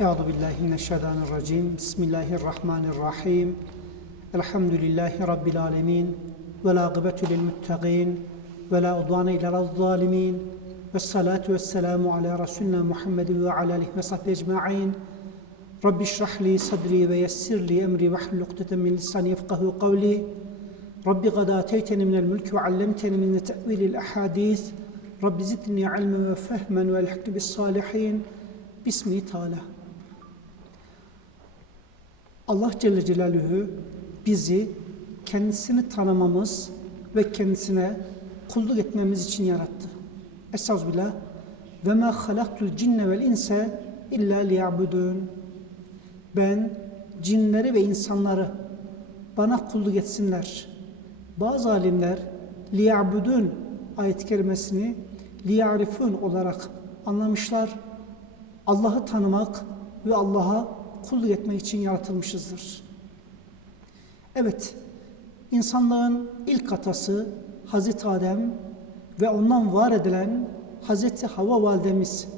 أعوذ بالله من الشيطان الرجيم. بسم الله الرحمن الرحيم. الحمد لله رب العالمين ولا عقبة للمتقين ولا عدوان إلا على الظالمين والصلاة والسلام على رسولنا محمد وعلى آله وصحبه أجمعين. رب اشرح لي صدري ويسر لي أمري واحلل عقدة من لساني يفقه قولي. رب قد آتيتني من الملك وعلمتني من تأويل الأحاديث. رب زدني علما وفهما وألحقني بالصالحين. بسم تعالى Allah Celle Celaluhu bizi kendisini tanımamız ve kendisine kulluk etmemiz için yarattı. Estağfirullah. Ve ma halaktul cinne vel inse illa liya'budun. Ben cinleri ve insanları bana kulluk etsinler. Bazı alimler liya'budun ayet kerimesini liya'rifun olarak anlamışlar. Allah'ı tanımak ve Allah'a kulluk etmek için yaratılmışızdır. Evet, insanlığın ilk atası Hazreti Adem ve ondan var edilen Hazreti Havva validemiz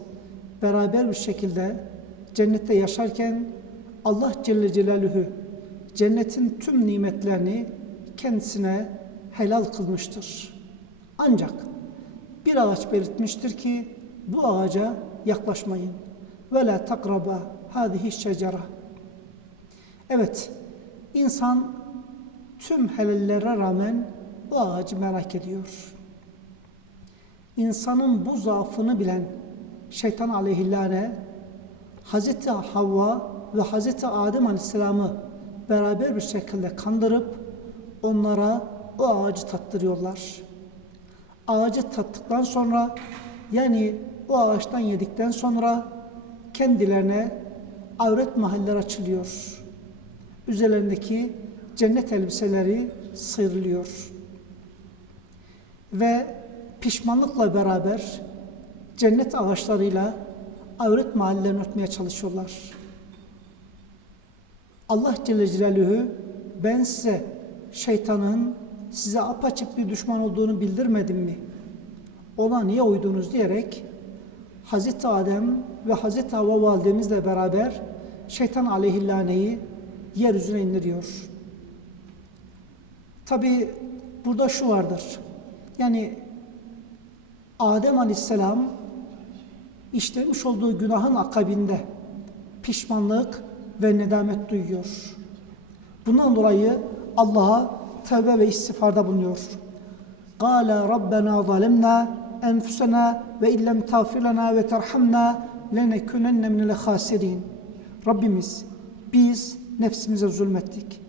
beraber bir şekilde cennette yaşarken Allah Celle Celaluhu cennetin tüm nimetlerini kendisine helal kılmıştır. Ancak bir ağaç belirtmiştir ki bu ağaca yaklaşmayın. Ve la takraba hadihi şecera. Evet, insan tüm helallere rağmen bu ağacı merak ediyor. İnsanın bu zaafını bilen şeytan aleyhillâne Hazreti Havva ve Hazreti Adem aleyhisselamı beraber bir şekilde kandırıp onlara o ağacı tattırıyorlar. Ağacı tattıktan sonra yani o ağaçtan yedikten sonra kendilerine avret mahaller açılıyor. Üzerlerindeki cennet elbiseleri sıyrılıyor. Ve pişmanlıkla beraber cennet ağaçlarıyla avret mahallerini örtmeye çalışıyorlar. Allah Celle Celaluhu ben size şeytanın size apaçık bir düşman olduğunu bildirmedim mi? Ona niye uydunuz diyerek Hazreti Adem ve Hazreti Havva validemizle beraber şeytan aleyhillaneyi yeryüzüne indiriyor. Tabi burada şu vardır. Yani Adem aleyhisselam işlemiş olduğu günahın akabinde pişmanlık ve nedamet duyuyor. Bundan dolayı Allah'a tevbe ve istiğfarda bulunuyor. Rabbena zalemna enfusena ve illem tağfir lana ve terhamna lenekunenne minel hasirin. Rabbimiz biz nefsimize zulmettik.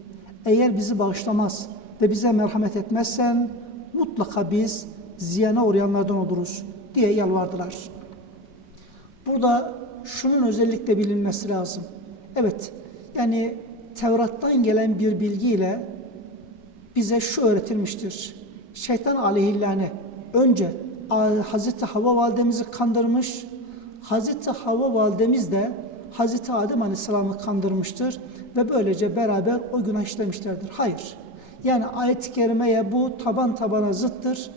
Eğer bizi bağışlamaz ve bize merhamet etmezsen mutlaka biz ziyana uğrayanlardan oluruz diye yalvardılar. Burada şunun özellikle bilinmesi lazım. Evet yani Tevrat'tan gelen bir bilgiyle bize şu öğretilmiştir. Şeytan aleyhillâne önce Hazreti Havva validemizi kandırmış, Hazreti Havva validemiz de Hazreti Adem Aleyhisselam'ı kandırmıştır ve böylece beraber o günah işlemişlerdir. Hayır. Yani ayet-i kerimeye bu taban tabana zıttır.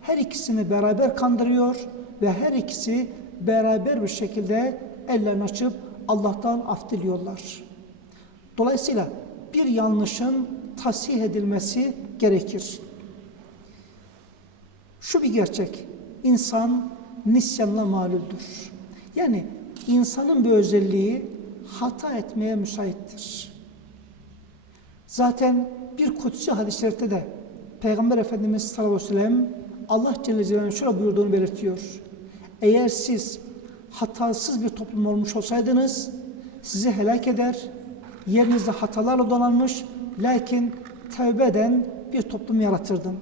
Her ikisini beraber kandırıyor ve her ikisi beraber bir şekilde ellerini açıp Allah'tan af diliyorlar. Dolayısıyla bir yanlışın tasih edilmesi gerekir. Şu bir gerçek, insan nisyanla maluldür. Yani insanın bir özelliği hata etmeye müsaittir. Zaten bir kutsi şerifte de Peygamber Efendimiz sallallahu aleyhi ve sellem Allah Celle Celaluhu'nun şöyle buyurduğunu belirtiyor. Eğer siz hatasız bir toplum olmuş olsaydınız sizi helak eder, yerinizde hatalarla donanmış lakin tevbe eden bir toplum yaratırdım.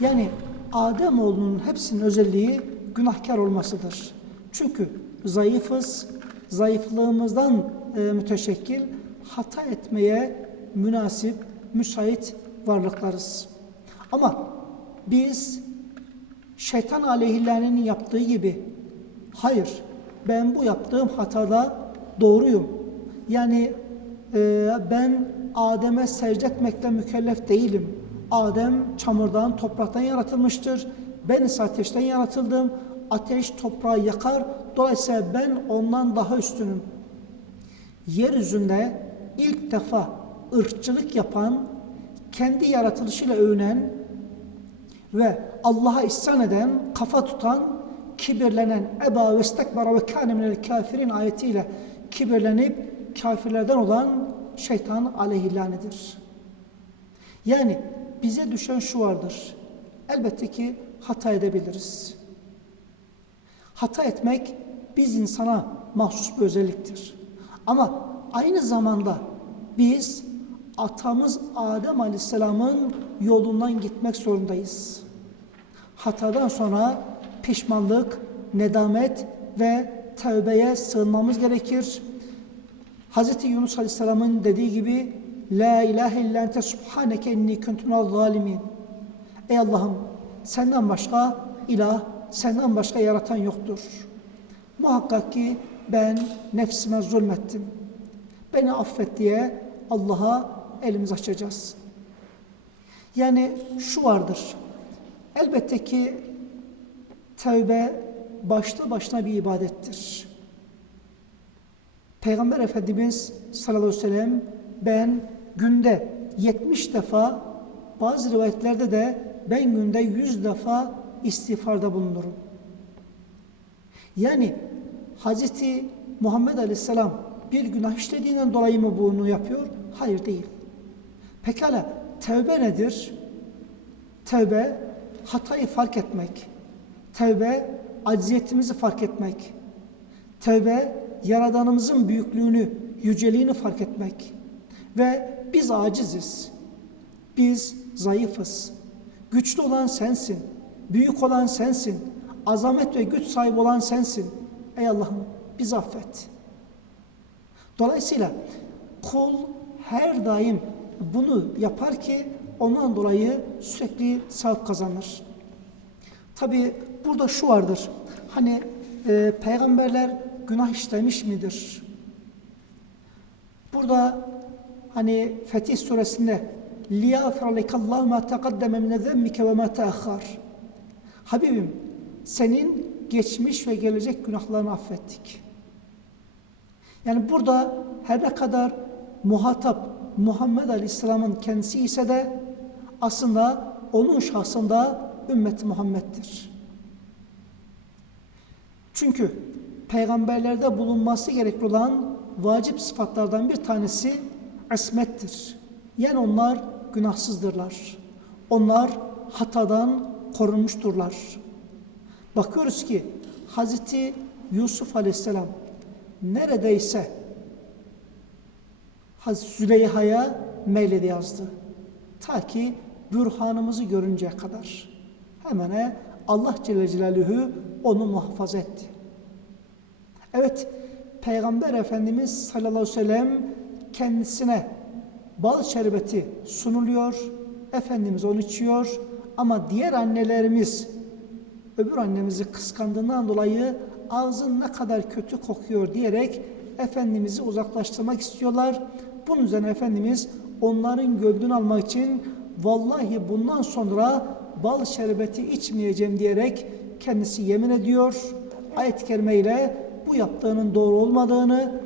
Yani Adem oğlunun hepsinin özelliği günahkar olmasıdır. Çünkü zayıfız, zayıflığımızdan e, müteşekkil hata etmeye münasip, müsait varlıklarız. Ama biz şeytan aleyhillerinin yaptığı gibi hayır ben bu yaptığım hatada doğruyum. Yani e, ben Adem'e secde etmekle mükellef değilim. Adem çamurdan, topraktan yaratılmıştır. Ben ise ateşten yaratıldım. Ateş toprağı yakar, Dolayısıyla ben ondan daha üstünüm. Yeryüzünde ilk defa ırkçılık yapan, kendi yaratılışıyla övünen ve Allah'a isyan eden, kafa tutan, kibirlenen, eba ve istekbara ve kâne kafirin ayetiyle kibirlenip kafirlerden olan şeytan aleyhillanedir. Yani bize düşen şu vardır. Elbette ki hata edebiliriz. Hata etmek biz insana mahsus bir özelliktir. Ama aynı zamanda biz atamız Adem Aleyhisselam'ın yolundan gitmek zorundayız. Hatadan sonra pişmanlık, nedamet ve tövbeye sığınmamız gerekir. Hz. Yunus Aleyhisselam'ın dediği gibi La ilahe illa ente subhaneke inni kuntu minel zalimin. Ey Allah'ım senden başka ilah, senden başka yaratan yoktur. Muhakkak ki ben nefsime zulmettim. Beni affet diye Allah'a elimizi açacağız. Yani şu vardır. Elbette ki tövbe başlı başına bir ibadettir. Peygamber Efendimiz sallallahu aleyhi ve sellem ben günde 70 defa bazı rivayetlerde de ben günde 100 defa istiğfarda bulunurum. Yani Hazreti Muhammed Aleyhisselam bir günah işlediğinden dolayı mı bunu yapıyor? Hayır değil. Pekala tevbe nedir? Tevbe hatayı fark etmek. Tevbe acziyetimizi fark etmek. Tevbe yaradanımızın büyüklüğünü, yüceliğini fark etmek. Ve biz aciziz. Biz zayıfız. Güçlü olan sensin. Büyük olan sensin. Azamet ve güç sahibi olan sensin. Ey Allah'ım bizi affet. Dolayısıyla kul her daim bunu yapar ki ondan dolayı sürekli sevap kazanır. Tabi burada şu vardır. Hani e, peygamberler günah işlemiş midir? Burada hani Fetih suresinde لِيَغْفِرَ لَكَ اللّٰهُ مَا تَقَدَّمَ مِنَ ذَنْبِكَ وَمَا تَأَخَّرْ Habibim senin geçmiş ve gelecek günahlarını affettik. Yani burada her ne kadar muhatap Muhammed Aleyhisselam'ın kendisi ise de aslında onun şahsında ümmet Muhammed'dir. Çünkü peygamberlerde bulunması gerekli olan vacip sıfatlardan bir tanesi ismettir. Yani onlar günahsızdırlar. Onlar hatadan korunmuşturlar. Bakıyoruz ki Hazreti Yusuf Aleyhisselam neredeyse Hazreti Züleyha'ya meyledi yazdı. Ta ki bürhanımızı görünceye kadar. Hemen Allah Celle Celaluhu onu muhafaza etti. Evet, Peygamber Efendimiz sallallahu aleyhi ve sellem kendisine bal şerbeti sunuluyor. Efendimiz onu içiyor. Ama diğer annelerimiz öbür annemizi kıskandığından dolayı ağzın ne kadar kötü kokuyor diyerek Efendimiz'i uzaklaştırmak istiyorlar. Bunun üzerine Efendimiz onların gönlünü almak için vallahi bundan sonra bal şerbeti içmeyeceğim diyerek kendisi yemin ediyor. Ayet-i bu yaptığının doğru olmadığını,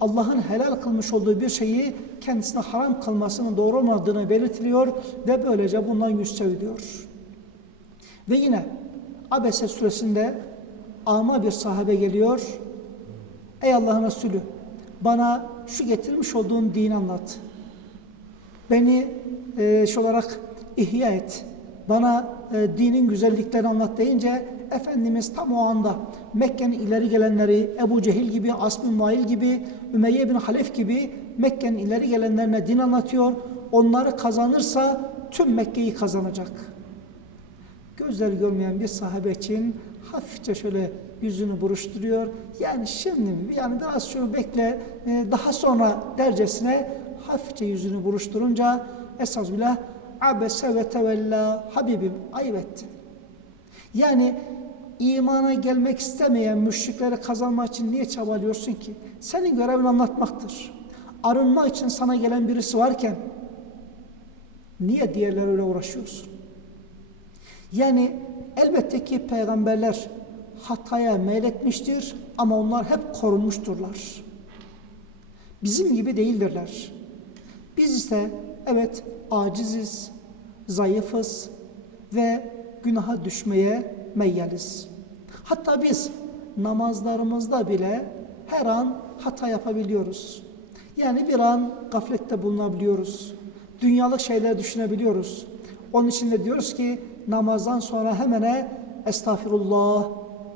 Allah'ın helal kılmış olduğu bir şeyi kendisine haram kılmasının doğru olmadığını belirtiliyor ve böylece bundan yüz çeviriyor. Ve yine Abese suresinde ama bir sahabe geliyor. Ey Allah'ın Resulü bana şu getirmiş olduğun dini anlat. Beni e, şu olarak ihya et. Bana e, dinin güzelliklerini anlat deyince Efendimiz tam o anda Mekke'nin ileri gelenleri Ebu Cehil gibi, Asm bin Vail gibi, Ümeyye bin Halef gibi Mekke'nin ileri gelenlerine din anlatıyor. Onları kazanırsa tüm Mekke'yi kazanacak. Gözleri görmeyen bir sahabe için hafifçe şöyle yüzünü buruşturuyor. Yani şimdi? Yani biraz şunu bekle, e, daha sonra dercesine hafifçe yüzünü buruşturunca esasbillah abese ve tevella Habibim ayıp etti. Yani imana gelmek istemeyen müşrikleri kazanmak için niye çabalıyorsun ki? Senin görevin anlatmaktır. Arınma için sana gelen birisi varken niye diğerleriyle uğraşıyorsun? Yani elbette ki peygamberler hataya meyletmiştir ama onlar hep korunmuşturlar. Bizim gibi değildirler. Biz ise evet aciziz, zayıfız ve günaha düşmeye meyyaliz. Hatta biz namazlarımızda bile her an hata yapabiliyoruz. Yani bir an gaflette bulunabiliyoruz. Dünyalık şeyler düşünebiliyoruz. Onun için de diyoruz ki namazdan sonra hemene estağfirullah,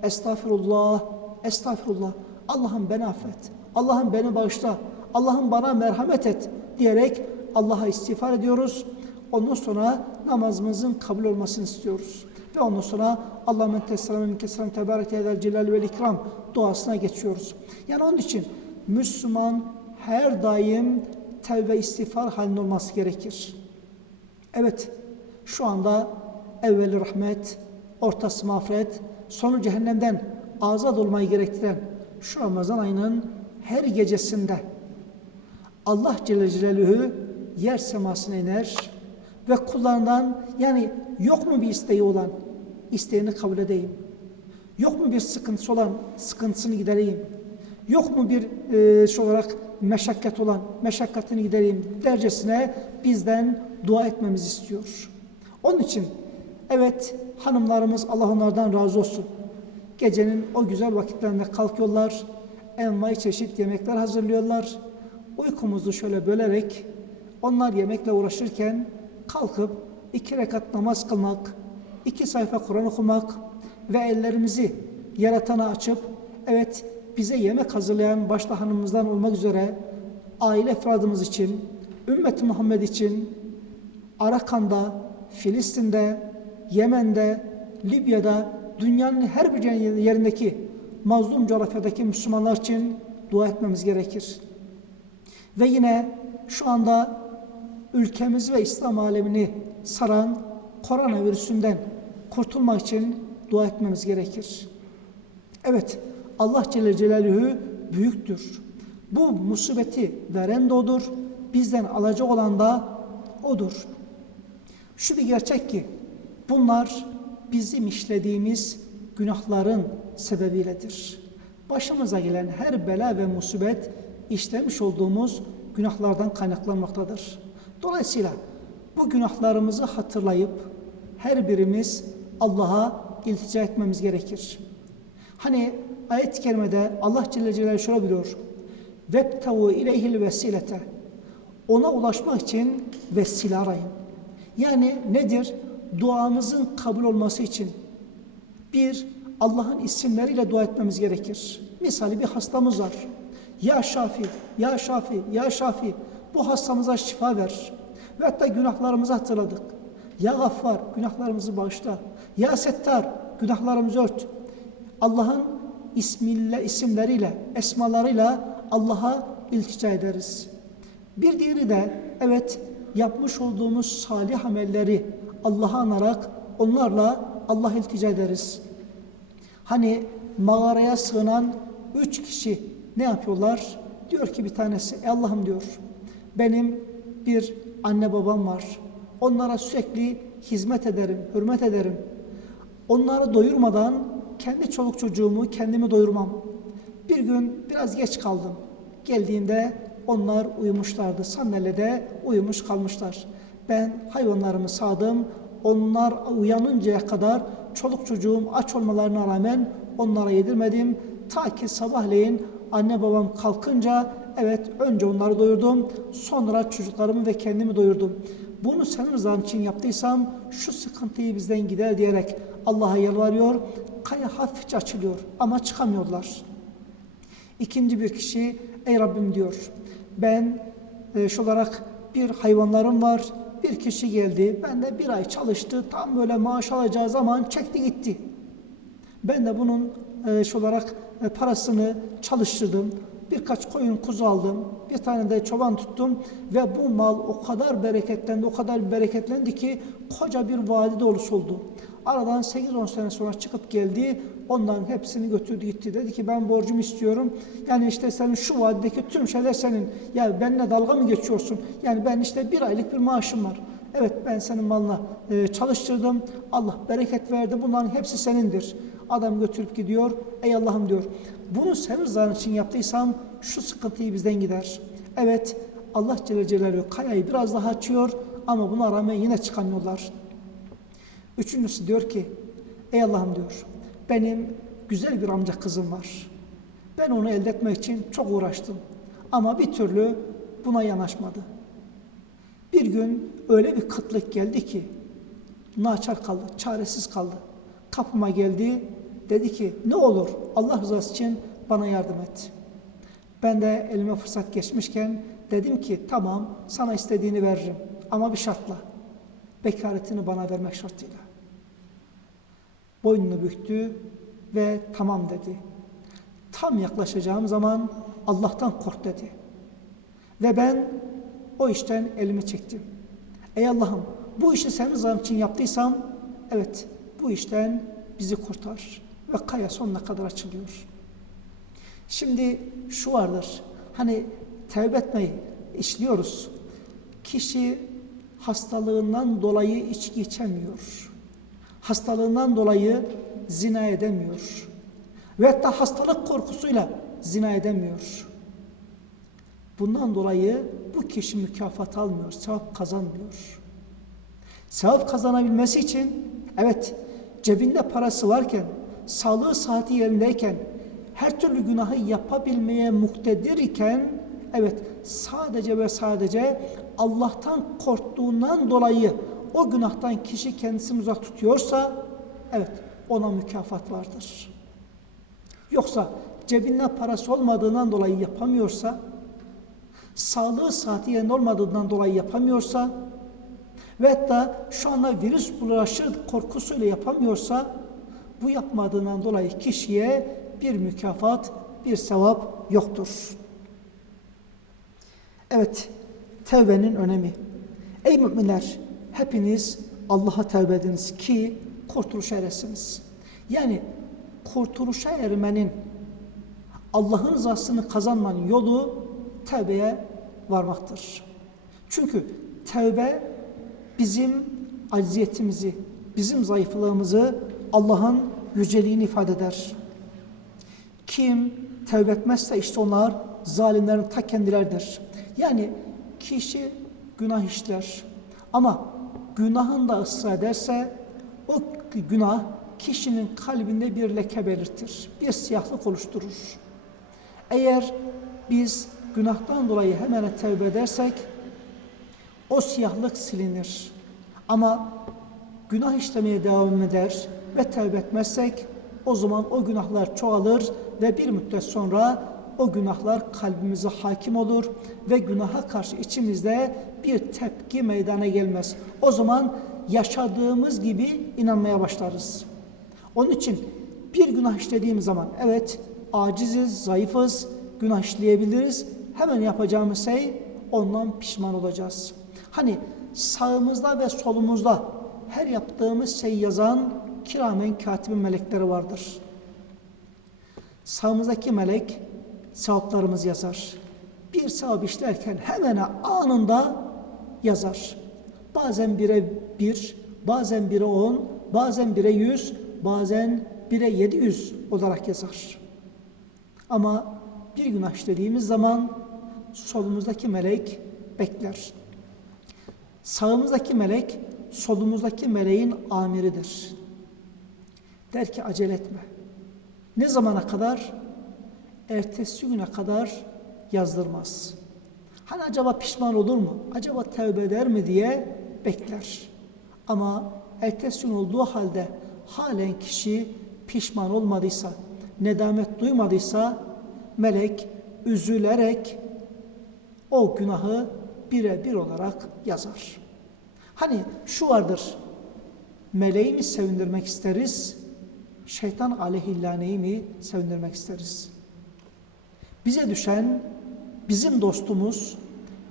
estağfirullah, estağfirullah. Allah'ım beni affet. Allah'ım beni bağışla. Allah'ım bana merhamet et diyerek Allah'a istiğfar ediyoruz. Ondan sonra namazımızın kabul olmasını istiyoruz. Ve ondan sonra Allah'ın tesselamü min kesselam edel celal ve ikram duasına geçiyoruz. Yani onun için Müslüman her daim tevbe istiğfar halinde olması gerekir. Evet, şu anda evveli rahmet, ortası mağfiret, sonu cehennemden azat olmayı gerektiren şu Ramazan ayının her gecesinde Allah Celle Celaluhu yer semasına iner ve kullarından yani yok mu bir isteği olan isteğini kabul edeyim. Yok mu bir sıkıntısı olan sıkıntısını gidereyim. Yok mu bir e, şey olarak meşakkat olan meşakkatini gidereyim dercesine bizden dua etmemizi istiyor. Onun için evet hanımlarımız Allah onlardan razı olsun. Gecenin o güzel vakitlerinde kalkıyorlar. Envai çeşit yemekler hazırlıyorlar. Uykumuzu şöyle bölerek onlar yemekle uğraşırken kalkıp iki rekat namaz kılmak, iki sayfa Kur'an okumak ve ellerimizi yaratana açıp evet bize yemek hazırlayan başta hanımımızdan olmak üzere aile efradımız için, ümmet Muhammed için Arakan'da, Filistin'de, Yemen'de, Libya'da, dünyanın her bir yerindeki mazlum coğrafyadaki Müslümanlar için dua etmemiz gerekir. Ve yine şu anda ülkemiz ve İslam alemini saran koronavirüsünden kurtulmak için dua etmemiz gerekir. Evet, Allah Celle Celaluhu büyüktür. Bu musibeti veren de O'dur, bizden alacak olan da O'dur. Şu bir gerçek ki, bunlar bizim işlediğimiz günahların sebebiyledir. Başımıza gelen her bela ve musibet işlemiş olduğumuz günahlardan kaynaklanmaktadır. Dolayısıyla bu günahlarımızı hatırlayıp her birimiz Allah'a iltica etmemiz gerekir. Hani ayet-i kerimede Allah Celle Celaluhu şöyle biliyor. Vebtavu ileyhil vesilete. Ona ulaşmak için vesile arayın. Yani nedir? Duamızın kabul olması için. Bir, Allah'ın isimleriyle dua etmemiz gerekir. Misali bir hastamız var. Ya Şafi, Ya Şafi, Ya Şafi bu hastamıza şifa ver. Ve hatta günahlarımızı hatırladık. Ya Gaffar günahlarımızı bağışla. Ya Settar günahlarımızı ört. Allah'ın ismiyle, isimleriyle, esmalarıyla Allah'a iltica ederiz. Bir diğeri de evet yapmış olduğumuz salih amelleri Allah'a anarak onlarla Allah iltica ederiz. Hani mağaraya sığınan üç kişi ne yapıyorlar? Diyor ki bir tanesi, "Ey Allah'ım diyor, benim bir anne babam var. Onlara sürekli hizmet ederim, hürmet ederim. Onları doyurmadan kendi çoluk çocuğumu kendimi doyurmam. Bir gün biraz geç kaldım. Geldiğimde onlar uyumuşlardı. Sandalyede uyumuş kalmışlar. Ben hayvanlarımı sağdım. Onlar uyanıncaya kadar çoluk çocuğum aç olmalarına rağmen onlara yedirmedim. Ta ki sabahleyin anne babam kalkınca evet önce onları doyurdum. Sonra çocuklarımı ve kendimi doyurdum. Bunu senin rızan için yaptıysam şu sıkıntıyı bizden gider diyerek Allah'a yalvarıyor. Kaya hafifçe açılıyor ama çıkamıyorlar. İkinci bir kişi ey Rabbim diyor ben e, şu olarak bir hayvanlarım var bir kişi geldi ben de bir ay çalıştı tam böyle maaş alacağı zaman çekti gitti. Ben de bunun e, şu olarak e, parasını çalıştırdım. Birkaç koyun kuzu aldım. Bir tane de çoban tuttum. Ve bu mal o kadar bereketlendi, o kadar bereketlendi ki koca bir vadi dolusu oldu. Aradan 8-10 sene sonra çıkıp geldi. Onların hepsini götürdü gitti. Dedi ki ben borcumu istiyorum. Yani işte senin şu vadideki tüm şeyler senin. Ya benimle dalga mı geçiyorsun? Yani ben işte bir aylık bir maaşım var. Evet ben senin malına e, çalıştırdım. Allah bereket verdi. Bunların hepsi senindir. Adam götürüp gidiyor. Ey Allah'ım diyor. Bunu senin rızan için yaptıysam şu sıkıntıyı bizden gider. Evet Allah Celle Celaluhu kayayı biraz daha açıyor ama buna rağmen yine çıkamıyorlar. Üçüncüsü diyor ki ey Allah'ım diyor benim güzel bir amca kızım var. Ben onu elde etmek için çok uğraştım. Ama bir türlü buna yanaşmadı. Bir gün öyle bir kıtlık geldi ki naçar kaldı, çaresiz kaldı. Kapıma geldi, dedi ki ne olur Allah rızası için bana yardım et. Ben de elime fırsat geçmişken dedim ki tamam sana istediğini veririm ama bir şartla. Bekaretini bana vermek şartıyla. Boynunu büktü ve tamam dedi. Tam yaklaşacağım zaman Allah'tan kork dedi. Ve ben o işten elimi çektim. Ey Allah'ım bu işi senin rızan için yaptıysam evet bu işten bizi kurtar. Ve kaya sonuna kadar açılıyor. Şimdi şu vardır. Hani tevbe etmeyi işliyoruz. Kişi hastalığından dolayı içki içemiyor. Hastalığından dolayı zina edemiyor. Ve hatta hastalık korkusuyla zina edemiyor. Bundan dolayı bu kişi mükafat almıyor, sevap kazanmıyor. Sevap kazanabilmesi için evet cebinde parası varken, sağlığı saati yerindeyken, her türlü günahı yapabilmeye muktedir iken evet sadece ve sadece Allah'tan korktuğundan dolayı o günahtan kişi kendisini uzak tutuyorsa evet ona mükafat vardır. Yoksa cebinde parası olmadığından dolayı yapamıyorsa, sağlığı saati yerinde olmadığından dolayı yapamıyorsa ve hatta şu anda virüs bulaşır korkusuyla yapamıyorsa bu yapmadığından dolayı kişiye bir mükafat, bir sevap yoktur. Evet, tevbenin önemi. Ey müminler, hepiniz Allah'a tevbe ediniz ki kurtuluşa eresiniz. Yani kurtuluşa ermenin, Allah'ın rızasını kazanmanın yolu tevbeye varmaktır. Çünkü tevbe bizim acziyetimizi, bizim zayıflığımızı Allah'ın yüceliğini ifade eder. Kim tevbe etmezse işte onlar zalimlerin ta kendileridir. Yani kişi günah işler ama günahında ısrar ederse o günah kişinin kalbinde bir leke belirtir, bir siyahlık oluşturur. Eğer biz günahtan dolayı hemen tevbe edersek o siyahlık silinir. Ama günah işlemeye devam eder ve tevbe etmezsek o zaman o günahlar çoğalır ve bir müddet sonra o günahlar kalbimize hakim olur ve günaha karşı içimizde bir tepki meydana gelmez. O zaman yaşadığımız gibi inanmaya başlarız. Onun için bir günah işlediğimiz zaman evet aciziz, zayıfız, günah işleyebiliriz. Hemen yapacağımız şey ondan pişman olacağız. Hani sağımızda ve solumuzda her yaptığımız şey yazan kiramen katibin melekleri vardır. Sağımızdaki melek sevaplarımız yazar. Bir sevap işlerken hemen anında yazar. Bazen bire bir, bazen bire on, bazen bire yüz, bazen bire yedi yüz olarak yazar. Ama bir günah işlediğimiz zaman solumuzdaki melek bekler. Sağımızdaki melek solumuzdaki meleğin amiridir. Der ki acele etme. Ne zamana kadar? Ertesi güne kadar yazdırmaz. Hani acaba pişman olur mu? Acaba tevbe eder mi diye bekler. Ama ertesi gün olduğu halde halen kişi pişman olmadıysa, nedamet duymadıysa melek üzülerek o günahı birebir olarak yazar. Hani şu vardır, meleği mi sevindirmek isteriz, şeytan aleyhillaneyi mi sevindirmek isteriz? Bize düşen, bizim dostumuz,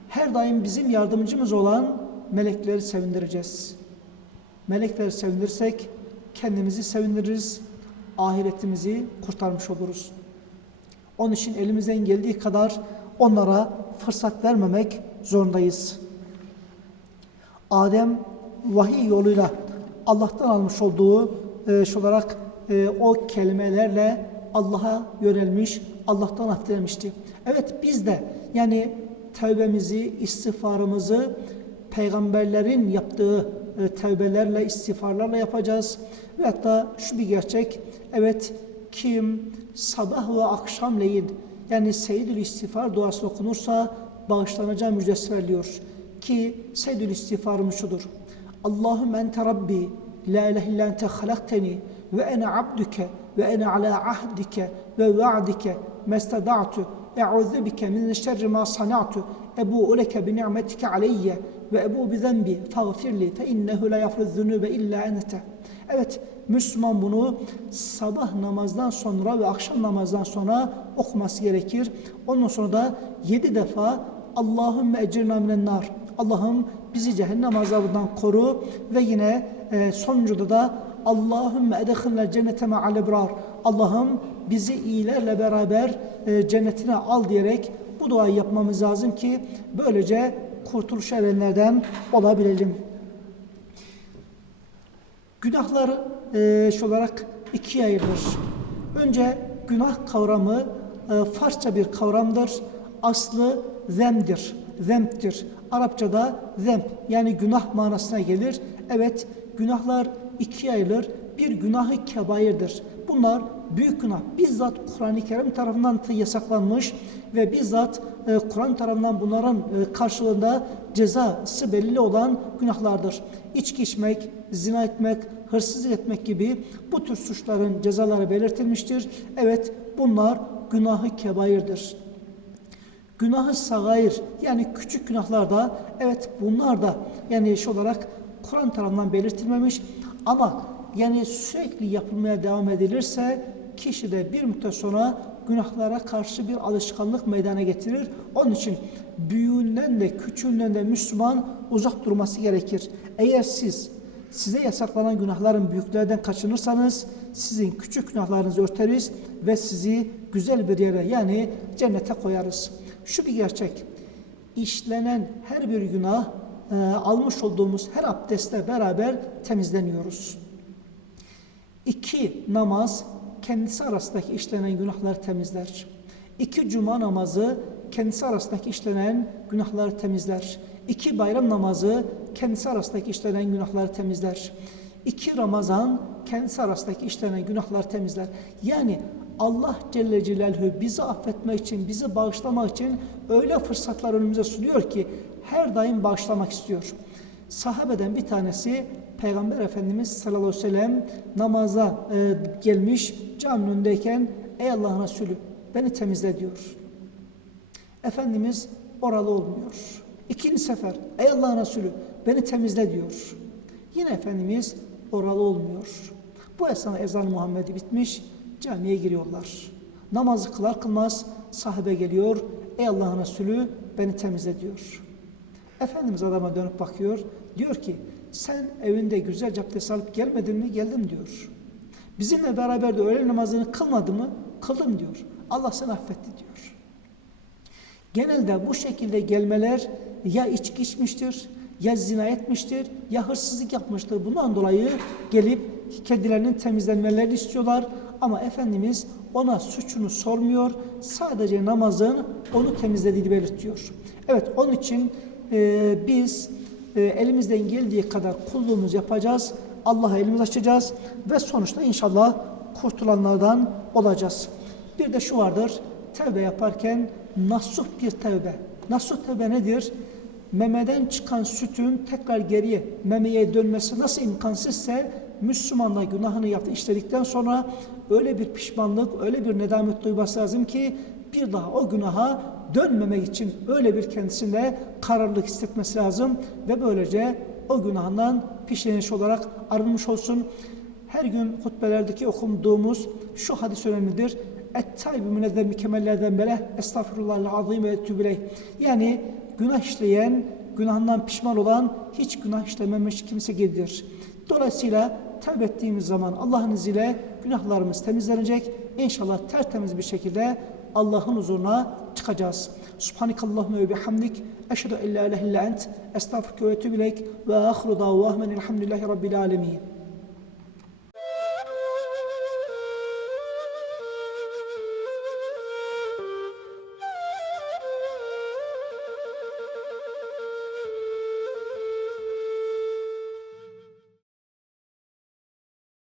her daim bizim yardımcımız olan melekleri sevindireceğiz. Melekleri sevindirirsek kendimizi sevindiririz, ahiretimizi kurtarmış oluruz. Onun için elimizden geldiği kadar onlara fırsat vermemek zorundayız. Adem vahiy yoluyla Allah'tan almış olduğu e, şu olarak e, o kelimelerle Allah'a yönelmiş, Allah'tan af dilemişti. Evet biz de yani tevbemizi, istiğfarımızı peygamberlerin yaptığı e, tevbelerle, istiğfarlarla yapacağız. Ve hatta şu bir gerçek, evet kim sabah ve akşamleyin yani Seyyidül İstiğfar duası okunursa bağışlanacağı müjdesi veriliyor. Ki Seyyidül İstiğfarımız şudur. Allahümme ente Rabbi, la ilahe illa ente halakteni ve ene abduke ve ene ala ahdike ve va'dike mestada'tu e'udhu min şerri ma sana'tu ebu'u leke bi ni'metike aleyye ve ebu bi zenbi fagfirli fe innehu la yafru zunube illa ente. Evet Müslüman bunu sabah namazdan sonra ve akşam namazdan sonra okuması gerekir. Ondan sonra da yedi defa Allahümme ecirna minen nar. Allah'ım bizi cehennem azabından koru ve yine e, sonuncuda da Allahümme edehilne cennete ma'al ebrar. Allah'ım bizi iyilerle beraber e, cennetine al diyerek bu duayı yapmamız lazım ki böylece kurtuluş erenlerden olabilelim. Günahlar e, şu olarak ikiye ayrılır. Önce günah kavramı e, Farsça bir kavramdır. Aslı zemdir, zemttir. Arapçada zemp yani günah manasına gelir. Evet günahlar ikiye ayrılır. Bir günahı kebairdir. Bunlar büyük günah. Bizzat Kur'an-ı Kerim tarafından yasaklanmış ve bizzat e, Kur'an tarafından bunların e, karşılığında cezası belli olan günahlardır. İçki içmek, zina etmek, hırsızlık etmek gibi bu tür suçların cezaları belirtilmiştir. Evet bunlar günahı kebairdir. Günahı sagair yani küçük günahlarda evet bunlar da yani iş olarak Kur'an tarafından belirtilmemiş ama yani sürekli yapılmaya devam edilirse kişi de bir müddet sonra günahlara karşı bir alışkanlık meydana getirir. Onun için büyüğünden de küçüğünden de Müslüman uzak durması gerekir. Eğer siz size yasaklanan günahların büyüklerden kaçınırsanız sizin küçük günahlarınızı örteriz ve sizi güzel bir yere yani cennete koyarız. Şu bir gerçek. işlenen her bir günah e, almış olduğumuz her abdestle beraber temizleniyoruz. İki namaz kendisi arasındaki işlenen günahları temizler. İki cuma namazı kendisi arasındaki işlenen günahları temizler. İki bayram namazı kendisi arasındaki işlenen günahları temizler. İki Ramazan kendisi arasındaki işlenen günahları temizler. Yani Allah Celle Celaluhu bizi affetmek için, bizi bağışlamak için öyle fırsatlar önümüze sunuyor ki her daim bağışlamak istiyor. Sahabeden bir tanesi Peygamber Efendimiz sallallahu aleyhi ve sellem namaza e, gelmiş caminin önündeyken ey Allah'ın Resulü beni temizle diyor. Efendimiz oralı olmuyor. İkinci sefer ey Allah'ın Resulü beni temizle diyor. Yine Efendimiz oralı olmuyor. Bu esnada ezan Muhammed'i bitmiş camiye giriyorlar. Namazı kılar kılmaz sahibe geliyor. Ey Allah'ın Resulü beni temizle diyor. Efendimiz adama dönüp bakıyor. Diyor ki sen evinde güzelce abdest alıp gelmedin mi? Geldim diyor. Bizimle beraber de öğle namazını kılmadı mı? Kıldım diyor. Allah seni affetti diyor. Genelde bu şekilde gelmeler ya içki içmiştir, ya zina etmiştir, ya hırsızlık yapmıştır. Bundan dolayı gelip kendilerinin temizlenmelerini istiyorlar. Ama Efendimiz ona suçunu sormuyor. Sadece namazın onu temizlediğini belirtiyor. Evet onun için e, biz e, elimizden geldiği kadar kulluğumuz yapacağız. Allah'a elimiz açacağız ve sonuçta inşallah kurtulanlardan olacağız. Bir de şu vardır. Tevbe yaparken nasuh bir tevbe. Nasuh tevbe nedir? Memeden çıkan sütün tekrar geriye memeye dönmesi nasıl imkansızsa Müslüman da günahını yaptı işledikten sonra öyle bir pişmanlık, öyle bir nedamet duyması lazım ki bir daha o günaha dönmemek için öyle bir kendisinde kararlılık hissetmesi lazım ve böylece o günahından pişleniş olarak arınmış olsun. Her gün hutbelerdeki okuduğumuz şu hadis önemlidir. Et-taybu minezzemmi kemellerden bele estağfirullahal azim ve etübileyh. Yani günah işleyen, günahından pişman olan hiç günah işlememiş kimse gibidir. Dolayısıyla tevbe ettiğimiz zaman Allah'ın izniyle günahlarımız temizlenecek. İnşallah tertemiz bir şekilde Allah'ın huzuruna çıkacağız. Subhanakallahumma ve bihamdik. Eşhedü en la ilahe illa ent. Estağfurke ve etûbü ileyk. Ve ahiru davahmen elhamdülillahi rabbil alemin.